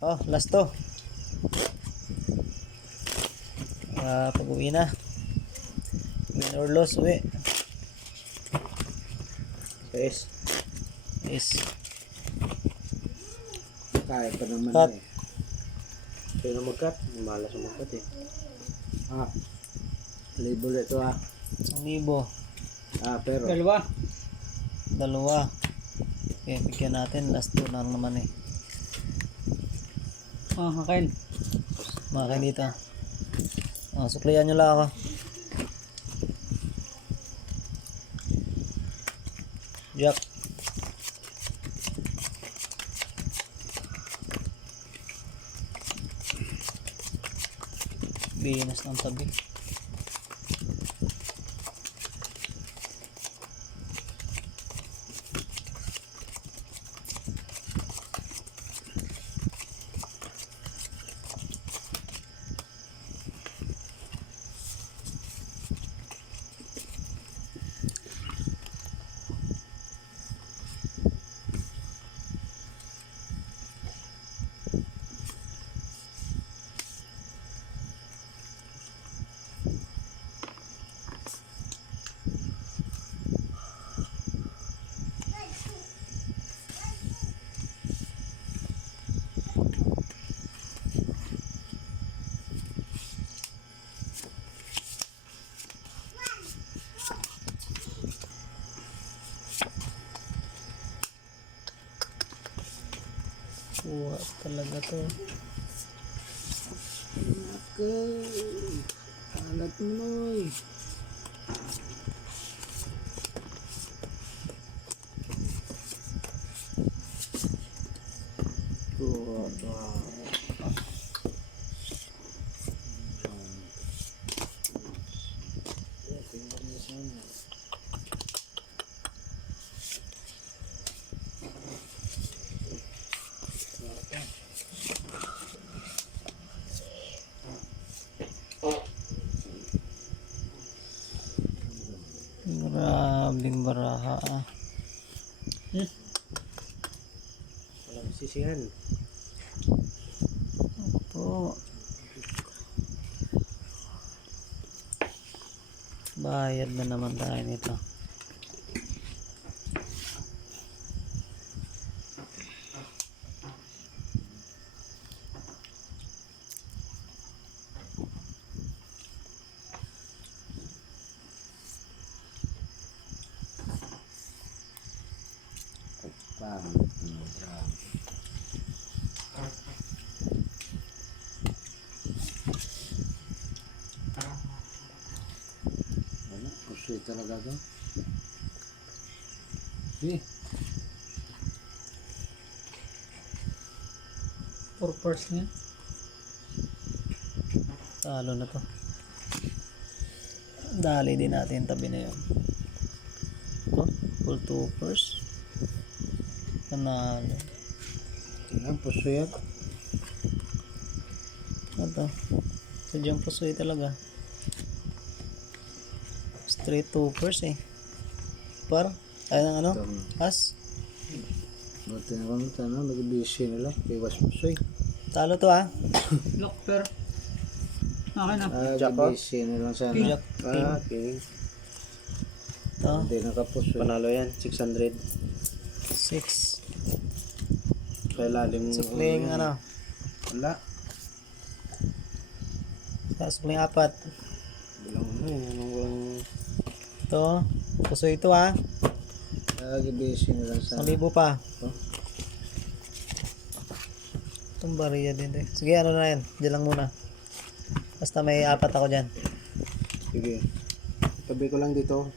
Oh, last to. Pag-uwi na. Win or loss, uwi. Yes. Is Kaya pa naman cut. eh. Kaya na mag-cut. Malas ang mag-cut eh. Label ito 1,000. pero. Dalawa. Okay, bigyan natin. Last 2 lang naman eh. Kakain. Makain dito. Suklayan nyo lang ako. Jack. Binas ng tabi. Kuha talaga to. Ako. Alat mo eh. Grabing baraha Walang sisihan. po. Bayad na naman tayo nito. Pusoy talaga to. Purpose niya. Talo na to. Dali din natin tabi na yun. Ito, full 2 panalo. Pusoy yan. Ito, sadyang pusoy talaga. Straight 2 eh. Par, ano? As. Buti na kung sana mag-busy nila. Iwas pusoy. Talo to Lock per. Okay na. Mag-busy nila sana. Jack, Okay. Ito, Hindi nakapusoy. Panalo yan. 600. 6. Kaya lalim. Supling ano? Wala. Supling 4. Bilang ano yun. Ito, pusoy ito Mag-busy nila sana. 1,000 pa. Itong bariya din to. Sige, ano na yan. Diyan lang muna. Basta may 4 ako dyan. Sige. Tabi ko lang dito.